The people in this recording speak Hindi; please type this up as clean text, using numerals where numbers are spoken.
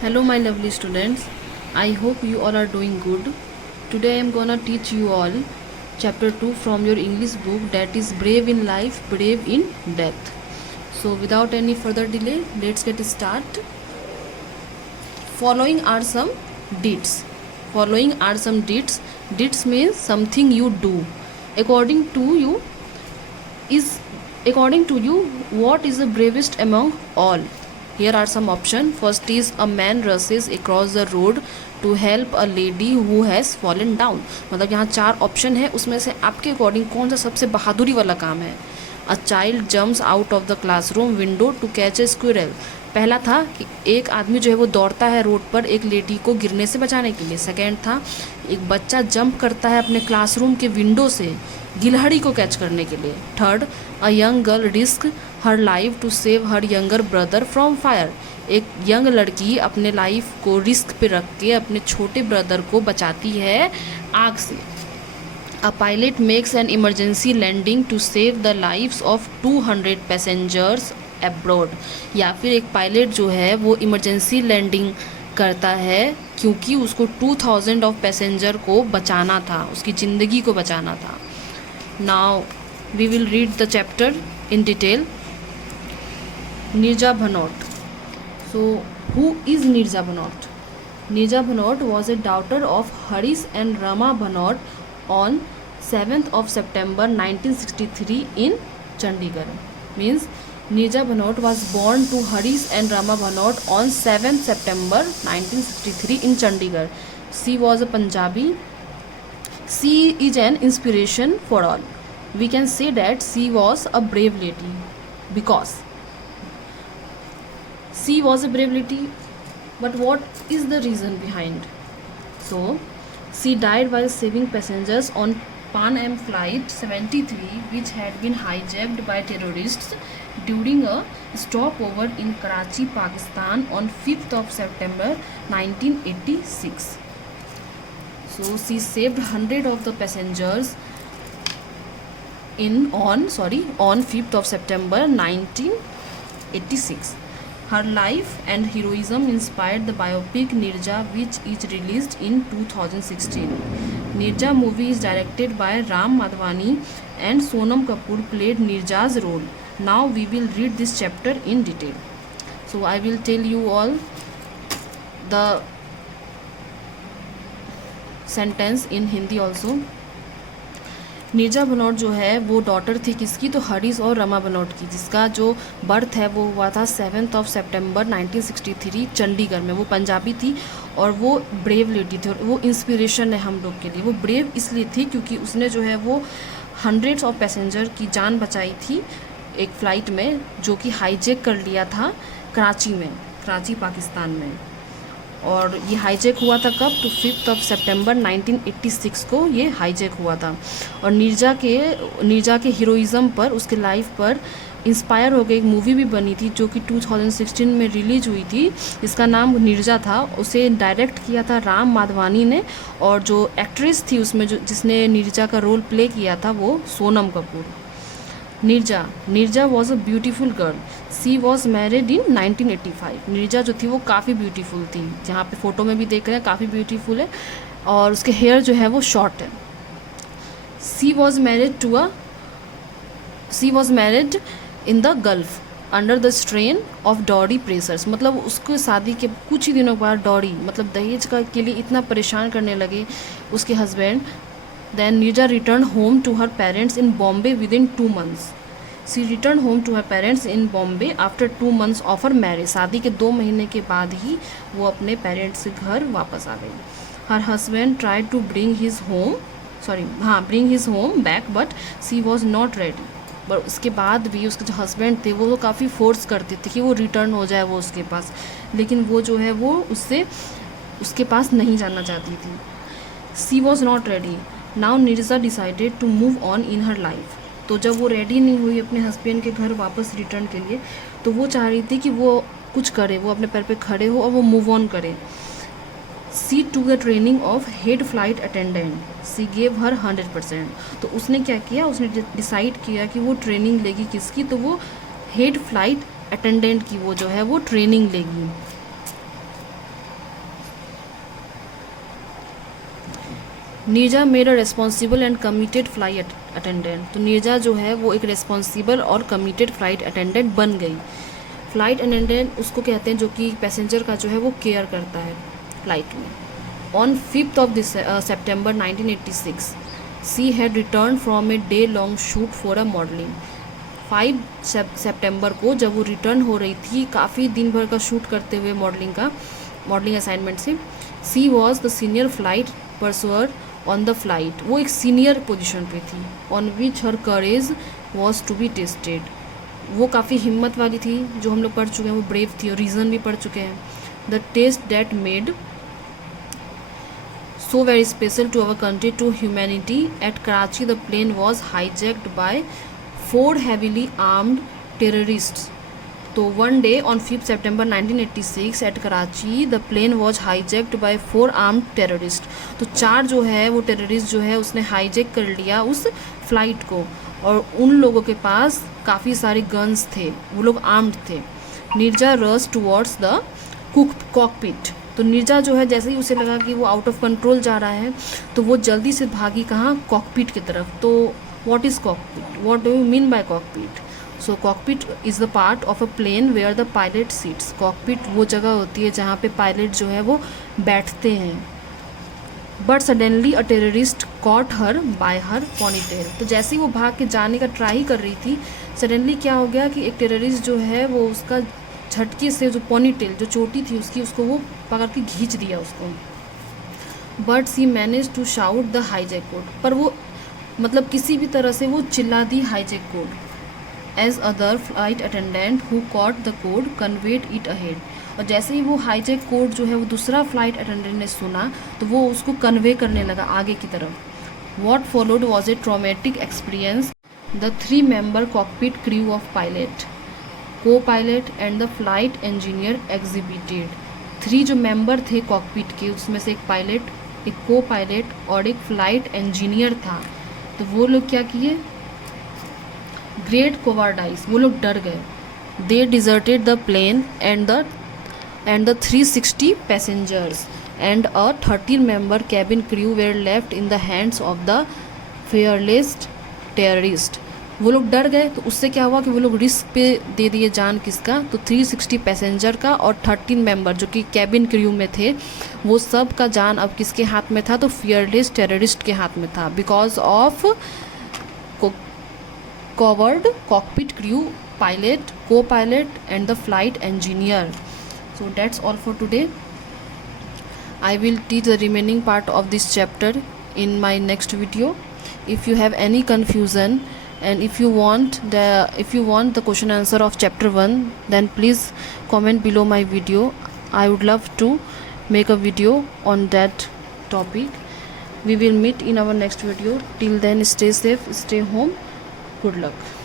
Hello my lovely students, I hope you all are doing good. Today I am gonna teach you all chapter 2 from your English book, that is Brave in Life, Brave in Death. So without any further delay, let's get started. Following are some deeds. Following are some deeds. Deeds means something you do. According to you, what is the bravest among all? Here are some options. First is a man rushes across the road to help a lady who has fallen down. मतलब यहाँ 4 ऑप्शन है, उसमें से आपके अकॉर्डिंग कौन सा सबसे बहादुरी वाला काम है? A child jumps out of the classroom window to catch a squirrel. पहला था कि एक आदमी जो है वो दौड़ता है रोड पर एक लेडी को गिरने से बचाने के लिए. सेकेंड था एक बच्चा जंप करता है अपने क्लासरूम के विंडो से गिलहरी को कैच करने के लिए. Third, a young girl risk her life to save her younger brother from fire. एक यंग लड़की अपने लाइफ को रिस्क पे रख के अपने छोटे ब्रदर को बचाती है आग से. A pilot makes an emergency landing to save the lives of 200 passengers abroad. या फिर एक पायलट जो है वो इमरजेंसी लैंडिंग करता है क्योंकि उसको 2000 ऑफ पैसेंजर को बचाना था, उसकी ज़िंदगी को बचाना था. Now we will read the chapter in detail. Nirja Bhanot. So who is Nirja Bhanot? Nirja Bhanot was a daughter of Harish and Rama Bhanot on 7th of September 1963 in Chandigarh. Means Nirja Bhanot was born to Harish and Rama Bhanot on 7th September 1963 in Chandigarh. She was a Punjabi. She is an inspiration for all. We can say that she was a brave lady because she was a brave lady. But what is the reason behind? So she died while saving passengers on Pan Am flight 73, which had been hijacked by terrorists during a stopover in Karachi, Pakistan on 5th of September 1986. So she saved 100 of the passengers on 5th of September 1986. Her life and heroism inspired the biopic Nirja, which is released in 2016. Nirja movie is directed by Ram Madhvani and Sonam Kapoor played Nirja's role. Now we will read this chapter in detail. So I will tell you all the sentence in Hindi also. Neerja Bhanot जो है वो डॉटर थी किसकी? तो हरीश और रमा भनोट की, जिसका जो बर्थ है वो हुआ था 7th of September 1963 चंडीगढ़ में. वो पंजाबी थी और वो ब्रेव लेडी थी और वो इंस्पिरेशन है हम लोग के लिए. वो ब्रेव इसलिए थी क्योंकि उसने जो है वो हंड्रेड्स ऑफ पैसेंजर की जान बचाई थी एक फ़्लाइट में जो कि हाईजैक कर लिया था कराची पाकिस्तान में. और ये हाईजैक हुआ था कब? तो 5th of September 1986 को ये हाईजैक हुआ था. और नीरजा के हीरोइज़म पर, उसके लाइफ पर इंस्पायर हो गई एक मूवी भी बनी थी जो कि 2016 में रिलीज हुई थी. इसका नाम नीरजा था. उसे डायरेक्ट किया था राम माधवानी ने और जो एक्ट्रेस थी उसमें जिसने नीरजा का रोल प्ले किया था वो Sonam Kapoor. Neerja was a beautiful girl. She was married in 1985. Neerja जो थी वो काफ़ी ब्यूटीफुल थी, जहाँ पे फ़ोटो में भी देख रहे हैं काफ़ी ब्यूटीफुल है और उसके हेयर जो है वो शॉर्ट है. She was married in the gulf under the strain of dowry pressures. मतलब उसको शादी के कुछ ही दिनों बाद डॉरी मतलब दहेज के लिए इतना परेशान करने लगे उसके husband. Then Nirja returned home to her parents in Bombay within 2 months. She returned home to her parents in Bombay after 2 months of her marriage. शादी के 2 महीने के बाद ही वो अपने पेरेंट्स के घर वापस आ गई. Her husband tried to bring his home back, but she was not ready. पर उसके बाद भी उसके जो हस्बैंड थे वो काफ़ी फोर्स करते थे कि वो रिटर्न हो जाए वो उसके पास, लेकिन वो जो है वो उसके पास नहीं जाना चाहती थी. She was not ready. Now Neerja decided to move on in her life. तो जब वो रेडी नहीं हुई अपने हस्बैंड के घर वापस रिटर्न के लिए तो वो चाह रही थी कि वो कुछ करे, वो अपने पैर पे खड़े हो और वो मूव ऑन करे. She to the training of head flight attendant. She gave her 100%. तो उसने क्या किया, उसने डिसाइड किया कि वो ट्रेनिंग लेगी किसकी? तो वो हेड फ्लाइट अटेंडेंट की वो जो है वो ट्रेनिंग लेगी. Neerja made a responsible and committed flight attendant. तो नीरजा जो है वो एक रेस्पॉन्सिबल और कमिटेड फ्लाइट अटेंडेंट बन गई। फ्लाइट अटेंडेंट उसको कहते हैं जो कि पैसेंजर का जो है वो केयर करता है फ्लाइट में। On 5th of September 1986 she had return from a day long shoot for a modelling. 5 सितंबर को जब वो रिटर्न हो रही थी काफ़ी दिन भर का शूट करते हुए मॉडलिंग असाइनमेंट से, she was the senior flight purser on the flight. वो एक सीनियर पोजीशन पे थी। On which her courage was to be tested. वो काफ़ी हिम्मत वाली थी, जो हम लोग पढ़ चुके हैं, वो ब्रेव थी और रीज़न भी पढ़ चुके हैं। The test that made so very special to our country, to humanity. At Karachi, the plane was hijacked by 4 heavily armed terrorists. तो one day on 5th September 1986 at Karachi, the plane was hijacked by 4 armed terrorists. तो 4 जो है वो टेररिस्ट जो है उसने हाईजैक कर लिया उस फ्लाइट को, और उन लोगों के पास काफ़ी सारे गन्स थे, वो लोग आर्म्ड थे। Neerja rush towards the cockpit. तो नीरजा जो है जैसे ही उसे लगा कि वो आउट ऑफ कंट्रोल जा रहा है तो वो जल्दी से भागी कहाँ, कॉकपिट की तरफ। तो what is cockpit, what do you mean by cockpit? So cockpit is the part of a plane where the pilot seats. Cockpit वो जगह होती है जहाँ पे पायलट जो है वो बैठते हैं। But suddenly a terrorist caught her by her ponytail. तो जैसे ही वो भाग के जाने का ट्राई कर रही थी, सडनली क्या हो गया कि एक टेररिस्ट जो है वो उसका झटके से जो पोनीटेल जो चोटी थी उसकी, उसको वो पकड़ के खींच दिया उसको। But she manage to shout the hijack code. पर वो मतलब किसी भी तरह से वो चिल्ला दी hijack code. As other flight attendant who caught the code conveyed it ahead. और जैसे ही वो हाईजैक कोड जो है वो दूसरा फ्लाइट अटेंडेंट ने सुना तो वो उसको कन्वे करने लगा आगे की तरफ। What followed was a traumatic experience the 3-member cockpit crew of pilot, copilot and the flight engineer exhibited. 3 जो मेंबर थे कॉकपिट के, उसमें से एक पायलट, एक को-पायलट और एक फ्लाइट इंजीनियर था। तो वो लोग क्या किए, ग्रेट कोवार्डाइज, वो लोग डर गए। They deserted the plane and the 360 passengers and a 13-member cabin crew were left in the hands of the fearless terrorist. वो लोग डर गए तो उससे क्या हुआ कि वो लोग रिस्क पे दे दिए जान किसका, तो 360 पैसेंजर का और 13 मेंबर जो कि कैबिन क्रू में थे, वो सब का जान अब किसके हाथ में था, तो फियरलेस टेररिस्ट के हाथ में था। Because of coward cockpit crew, pilot, copilot and the flight engineer. So that's all for today. I will teach the remaining part of this chapter in my next video. If you have any confusion and if you want the question answer of chapter 1, then please comment below my video. I would love to make a video on that topic. We will meet in our next video. Till then, stay safe, stay home. Good luck.